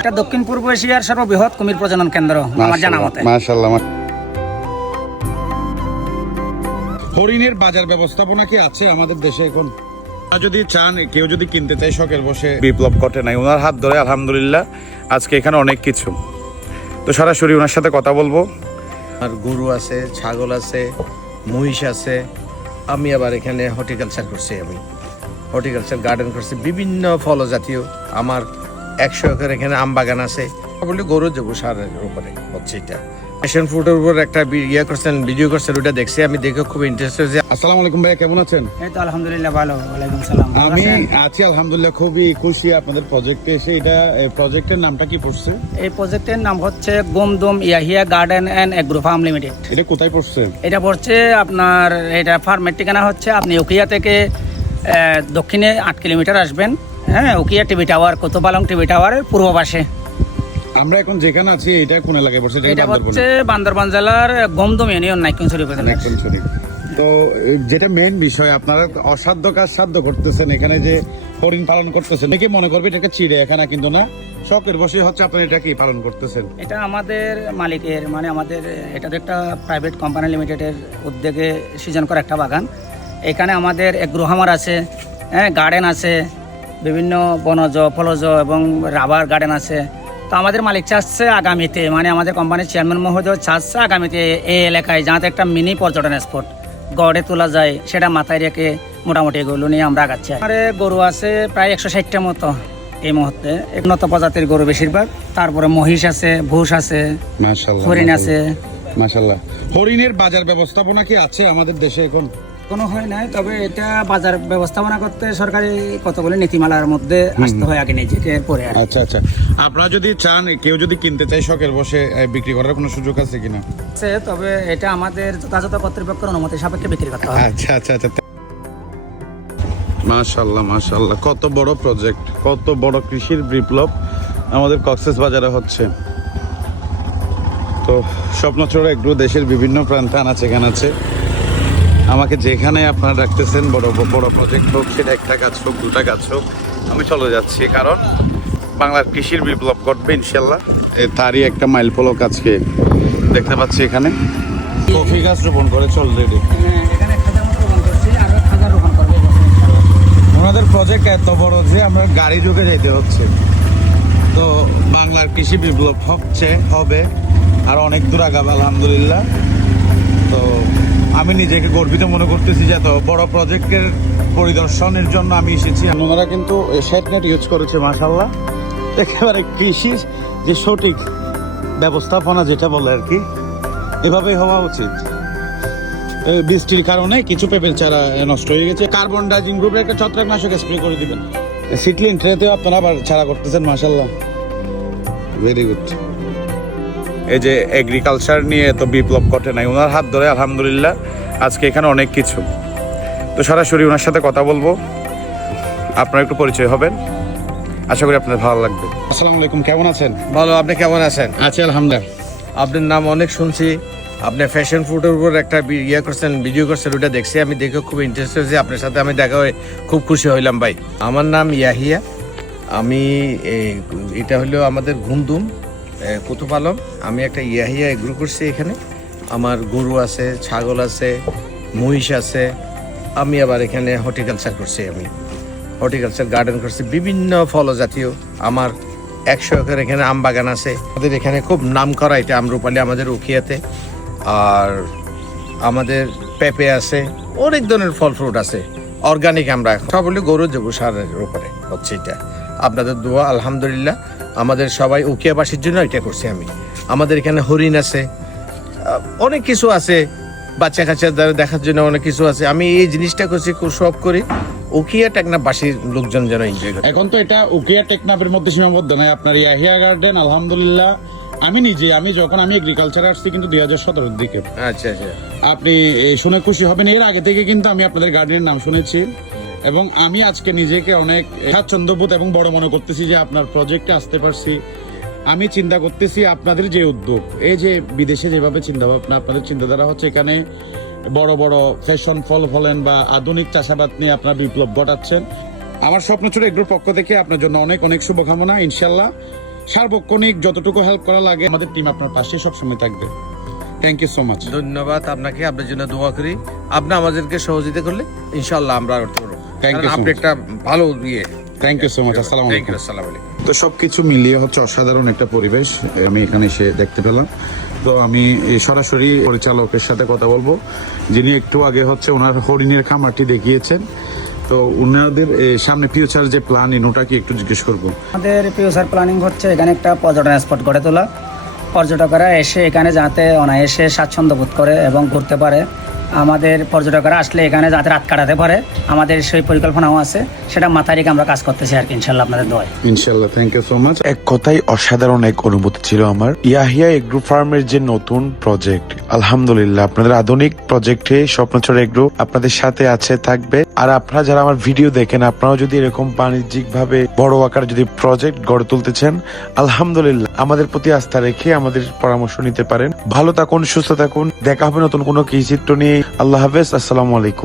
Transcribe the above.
এটা দক্ষিণ পূর্ব এশিয়ার সর্ববৃহৎ কুমির প্রজনন কেন্দ্র আমার জানা মতে। মাশাআল্লাহ। হরিণের বাজার ব্যবস্থাপনা কি আছে আমাদের দেশে এখন? যদি চান, কেউ যদি কিনতে চায় শখের বসে, বিপ্লব ঘটে নাই, ওনার হাত ধরে আলহামদুলিল্লাহ আজকে এখানে অনেক কিছু। তো সরাসরি ওনার সাথে কথা বলবো। আর গরু আছে, ছাগল আছে, মহিষ আছে। আমি আবার এখানে হর্টিকালচার করছি, আমি হর্টিকালচার গার্ডেন করছি, বিভিন্ন ফল জাতীয়। আমার 100 একর এখানে আম বাগান আছে। বলি গরু জৈব সারের উপরে হচ্ছে এটা। ফ্যাশন ফুডের উপর একটা করছেন, ভিডিও করছেন, ওটা দেখছি, আমি দেখে খুব ইন্টারেস্টেড। আসসালামু আলাইকুম ভাইয়া, কেমন আছেন? এই তো আলহামদুলিল্লাহ ভালো। ওয়ালাইকুম সালাম। আমি আছি আলহামদুলিল্লাহ, খুবই খুশি আপনাদের প্রজেক্টে এসে। এটা প্রজেক্টের নামটা কি পড়ছে? এই প্রজেক্টের নাম হচ্ছে Gumdum Yahya garden and agro farm limited. এটা কোথায় পড়ছে? এটা পড়ছে আপনার, এটা ফার্মের ঠিকানা হচ্ছে আপনি উকিয়া থেকে দক্ষিণে 8 কিলোমিটার আসবেন। হ্যাঁ, উকিয়া টিভি টাওয়ার, কোতোপালং টিভি টাওয়ারের পূর্ব পাশে। আমরা এখন যেখানে আছি এটা কোন এলাকায় পড়ছে? এটা হচ্ছে বান্দরবান জেলার গুমদুম ইউনিয়ন, নাইকুঞ্জুরি উপজেলা। তো যেটা মেইন বিষয়, আপনারা অসাধ্য কাজ সাধ্য করতেছেন। এখানে যে হরিণ পালন করতেছেন, অনেকে মনে করবে এটা একটা চিড়িয়াখানা, কিন্তু না, শখের বসে হচ্ছে আপনারা এটা কি পালন করতেছেন। এটা আমাদের মালিকের, মানে আমাদের এটা তো একটা প্রাইভেট কোম্পানি লিমিটেডের উদ্যোগে সৃজন করা একটা বাগান। এখানে আমাদের এগ্রো খামার আছে, হ্যাঁ, গার্ডেন আছে, বিভিন্ন বনজ ফলজ এবং রাবার গার্ডেন আছে। তো আমাদের মালিক চাচ্ছে আগামীতে, মানে আমাদের কোম্পানির চেয়ারম্যান মহোদয় চাচ্ছে আগামীতে এই এলাকায় যাতে একটা মিনি পর্যটন স্পট গড়ে তোলা যায়, সেটা মাথায় রেখে মোটামুটি এগুলো নিয়ে আমরা আগাচ্ছি। আমাদের গরু আছে প্রায় 160টার মতো এই মুহূর্তে, উন্নত প্রজাতির গরু বেশিরভাগ। তারপরে মহিষ আছে, ভুষ আছে, মাশাআল্লাহ, হরিণ আছে। মাশাআল্লাহ। হরিণের বাজার ব্যবস্থাপনা কি আছে আমাদের দেশে এখন? কোনো হয় নাই, তবে এটা বাজার ব্যবস্থাপনা করতে সরকারি কতগুলো নীতিমালার মধ্যে আসতে হয় আগে নিজেকে, পরে। আচ্ছা আচ্ছা। আপনারা যদি চান, কেউ যদি কিনতে চায় শখের বসে, বিক্রি করার কোনো সুযোগ আছে কিনা? আছে, তবে এটা আমাদের যথাযথ কর্তৃপক্ষের অনুমতি সাপেক্ষে বিক্রি করতে হবে। আচ্ছা আচ্ছা আচ্ছা। মাশাআল্লাহ মাশাআল্লাহ, কত বড় প্রজেক্ট, কত বড় কৃষির বিপ্লব আমাদের কক্সবাজারে হচ্ছে। তো স্বপ্নচড়া এগ্রো দেশের বিভিন্ন প্রান্তে আনাচে কানাচে আমাকে যেখানে আপনারা রাখতেছেন, বড় বড় প্রজেক্ট হোক, সেটা একটা গাছ হোক, দুটা গাছ হোক, আমি চলে যাচ্ছি। কারণ বাংলার কৃষির বিপ্লব ঘটবে ইনশাল্লাহ। তারই একটা মাইল ফলক আজকে দেখতে পাচ্ছি এখানে। কফি গাছ রোপণ করে চল রেডি। এখানে 1000 মতো রোপণ করছি, আরো 1000 রোপণ করবো। ওনাদের প্রজেক্ট এত বড় যে আমরা গাড়ি ঢুকে যেতে হচ্ছে। তো বাংলার কৃষি বিপ্লব হচ্ছে, হবে, আর অনেক দূর আগাবে আলহামদুলিল্লাহ। তো আমি নিজেকে গর্বিত মনে করতেছি যে এত বড় প্রজেক্টের পরিদর্শনের জন্য আমি এসেছি। ওনারা কিন্তু শেড নেট ইউজ করেছে, মাশাআল্লাহ। একেবারে কৃষির যে সঠিক ব্যবস্থাপনা যেটা বলে আর কি, এভাবেই হওয়া উচিত। বৃষ্টির কারণে কিছু পেঁপের চারা নষ্ট হয়ে গেছে। কার্বন ডাইজিং গ্রুপের একটা ছত্রাকনাশক স্প্রে করে দিবেন। সিডলিং ট্রেতেও আপনারা আবার চারা করতেছেন, মাশাআল্লাহ, ভেরি গুড। এই যে এগ্রিকালচার নিয়ে তো বিপ্লব ঘটে নাই, ওনার হাত ধরে আলহামদুলিল্লাহ আজকে এখানে অনেক কিছু। তো সরাসরি ওনার সাথে কথা বলবো, আপনারা একটু পরিচয় হবেন, আশা করি আপনাদের ভালো লাগবে। আসসালামু আলাইকুম, কেমন আছেন? ভালো, আপনি কেমন আছেন? আছি আলহামদুলিল্লাহ। আপনার নাম অনেক শুনছি, আপনি ফ্যাশন ফুডের উপর একটা করছেন, ভিডিও করছেন, ওটা দেখছি, আমি দেখে খুব ইন্টারেস্টেড। আপনার সাথে আমি দেখা হয়ে খুব খুশি হইলাম ভাই। আমার নাম ইয়াহিয়া, আমি এটা হলো আমাদের গুমদুম কোতোপালং। আমি একটা ইয়াহিয়া এগ্রো করছি এখানে। আমার গরু আছে, ছাগল আছে, মহিষ আছে। আমি আবার এখানে হর্টিকালচার করছি, আমি হর্টিকালচার গার্ডেন করছি, বিভিন্ন ফল জাতীয়। আমার 100 একর এখানে আম বাগান আছে। আমাদের এখানে খুব নাম করা এটা আম্রপালি আমাদের উখিয়াতে। আর আমাদের পেঁপে আছে, অনেক ধরনের ফল ফ্রুট আছে, অর্গানিক। আমরা সব বলি গরু জৈব সারের উপরে হচ্ছে এটা। আপনাদের দোয়া আলহামদুলিল্লাহ, আমাদের সবাই উকিয়াবাসীর জন্য এটা করছি আমি। আমাদের এখানে হরিণ আছে, অনেক কিছু আছে, বাচ্চা কাচ্চার দ্বারা দেখার জন্য অনেক কিছু আছে। আমি এই জিনিসটা করছি, খুব শখ করি উকিয়া টেকনাফবাসীর লোকজন যেন এনজয় করে। এখন তো এটা উকিয়া টেকনাফের মধ্যে সীমাবদ্ধ নয়, আপনার ইয়াহিয়া গার্ডেন আলহামদুলিল্লাহ। আমি যখন এগ্রিকালচারে আসছি কিন্তু 2017-এর দিকে। আচ্ছা আচ্ছা, আপনি শুনে খুশি হবেন, এর আগে থেকে কিন্তু আমি আপনাদের গার্ডেনের নাম শুনেছি, এবং আমি আজকে নিজেকে অনেক স্বাচ্ছন্দ্যবোধ এবং বড় মনে করতেছি যে আপনার প্রজেক্টে আসতে পারছি। আমি চিন্তা করতেছি আপনাদের যে উদ্যোগ, এই যে বিদেশে যেভাবে চিন্তা ভাবনা, আপনাদের চিন্তাধারা হচ্ছে এখানে বড় বড় ফ্যাশন ফল ফলেন বা আধুনিক চাষাবাদ নিয়ে আপনারা বিপ্লব ঘটাচ্ছেন। আমার স্বপ্নচূড়া এগ্রোর পক্ষ থেকে আপনার জন্য অনেক অনেক শুভকামনা। ইনশাল্লাহ সার্বক্ষণিক যতটুকু হেল্প করা লাগে আমাদের টিম আপনার পাশে সবসময় থাকবে। Thank you so much. ধন্যবাদ আপনাকে, আপনার জন্য দোয়া করি। আপনি আমাদেরকে সহযোগিতা করলে ইনশাআল্লাহ আমরা করতে পারবো। Thank you so আপনি much. একটা ভালো ইয়ে। Thank you so much. আসসালামু Thank you, আলাইকুম। আসসালামু আলাইকুম। তো সবকিছু মিলিয়ে হচ্ছে অসাধারণ একটা পরিবেশ আমি এখানে এসে দেখতে পেলাম। তো আমি এই সরাসরি পরিচালকের সাথে কথা বলবো, যিনি একটু আগে হচ্ছে ওনার হরিণের খামারটি দেখিয়েছেন। তো ওনাদের সামনে ফিউচার যে প্ল্যান ওটা কি একটু জিজ্ঞেস করবো। আমাদের ফিউচার প্ল্যানিং হচ্ছে এখানে একটা পর্যটন স্পট গড়ে তোলা, পর্যটকরা এসে এখানে যাতে অনায়াসে স্বাচ্ছন্দ্য বোধ করে এবং ঘুরতে পারে। আমাদের পর্যটকরা আসলে এখানে যাতে রাত কাটাতে পারে, আমাদের সেই পরিকল্পনাও আছে, সেটা মাথায় রেখে আমরা কাজ করতেছি আর কি, ইনশাল্লাহ আপনাদের দোয়ায়। ইনশাল্লাহ, থ্যাংক ইউ সো মাচ। এক কথায় অসাধারণ এক অনুভূতি ছিল আমার। ইয়াহিয়া এগ্রো ফার্মের যে নতুন প্রজেক্ট, আলহামদুলিল্লাহ আপনাদের আধুনিক প্রজেক্টে স্বপ্নচর এগ্রো আপনাদের সাথে আছে, থাকবে। আর আপনারা যারা আমার ভিডিও দেখেন, আপনারাও যদি এরকম বাণিজ্যিক ভাবে বড় আকার যদি প্রজেক্ট গড়ে তুলতে চান, আলহামদুলিল্লাহ আমাদের প্রতি আস্থা রেখে আমাদের পরামর্শ নিতে পারেন। ভালো থাকুন, সুস্থ থাকুন, দেখা হবে নতুন কোনো কৃষি চিত্র নিয়ে। আল্লাহ হাফেজ, আসসালামু আলাইকুম।